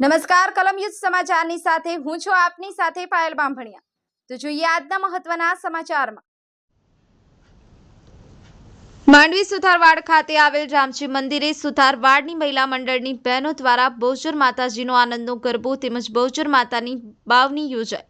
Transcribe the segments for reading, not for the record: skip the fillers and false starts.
નમસ્કાર કલમ યુદ્ધ સમાચારની સાથે હું છું આપની સાથે પાયલ બાંભણિયા। તો જોઈએ આજના મહત્વના સમાચારમાં। માંડવી સુથારવાડ ખાતે આવેલ રામજી મંદિરે સુથારવાડની મહિલા મંડળની બહેનો દ્વારા બહુચર માતાજીનો આનંદનો ગરબો તેમજ બહુચર માતાની બાવણી યોજાઈ।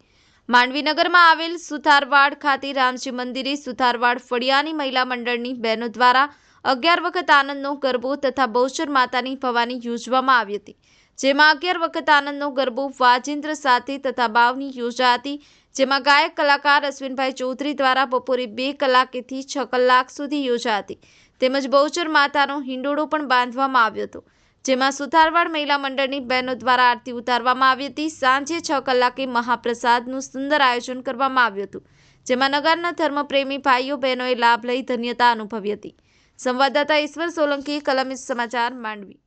માંડવી નગરમાં આવેલ સુથારવાડ ખાતે રામજી મંદિરે સુથારવાડ ફળિયાની મહિલા મંડળની બહેનો દ્વારા 11 વખત આનંદનો ગરબો તથા બહુચર માતાની ભવાની યોજવામાં આવી હતી, જેમાં 11 વખત આનંદનો ગરબો વાજિંદ્ર સાથે તથા બાવણી યોજાઈ હતી, જેમાં ગાયક કલાકાર અશ્વિનભાઈ ચૌધરી દ્વારા બપોરે 2 કલાકેથી 6 કલાક સુધી યોજાઈ હતી, તેમજ બહુચર માતાનો હિંડોળો પણ બાંધવામાં આવ્યો હતો, જેમાં સુથારવાડ મહિલા મંડળની બહેનો દ્વારા આરતી ઉતારવામાં આવી હતી। સાંજે 6 કલાકે મહાપ્રસાદનું સુંદર આયોજન કરવામાં આવ્યું હતું, જેમાં નગરના ધર્મપ્રેમી ભાઈઓ બહેનોએ લાભ લઈ ધન્યતા અનુભવી હતી। સંવાદદાતા ઈશ્વર સોલંકી, કલમ યુદ્ધ સમાચાર, માંડવી।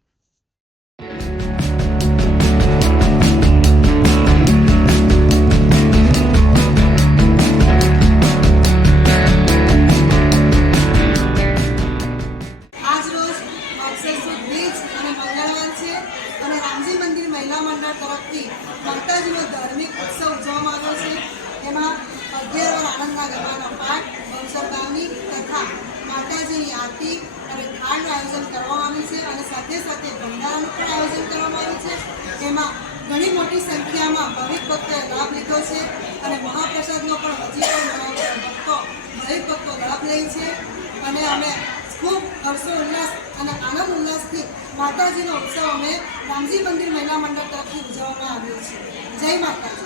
રામજી મંદિર મહિલા મંડળ તરફથી માતાજીનો ધાર્મિક ઉત્સવ ઉજવવામાં આવ્યો છે। એમાં 11 વાર આનંદના ગરબાનો પાઠ, બહુચર બાવણી તથા માતાજીની આરતી અને થાળનું આયોજન કરવામાં આવ્યું છે અને સાથે સાથે ભંડારાનું પણ આયોજન કરવામાં આવ્યું છે, જેમાં ઘણી મોટી સંખ્યામાં ભાવિક ભક્તોએ લાભ લીધો છે અને મહાપ્રસાદનો પણ હજી પણ ભાવિક ભક્તો લાભ લે છે અને અમે ખૂબ હર્ષોલ્લાસ અને આનંદ ઉલ્લાસથી માતાજીનો ઉત્સવ અમે રામજી મંદિર મહિલા મંડળ તરફથી ઉજવવામાં આવ્યો છે। જય માતાજી।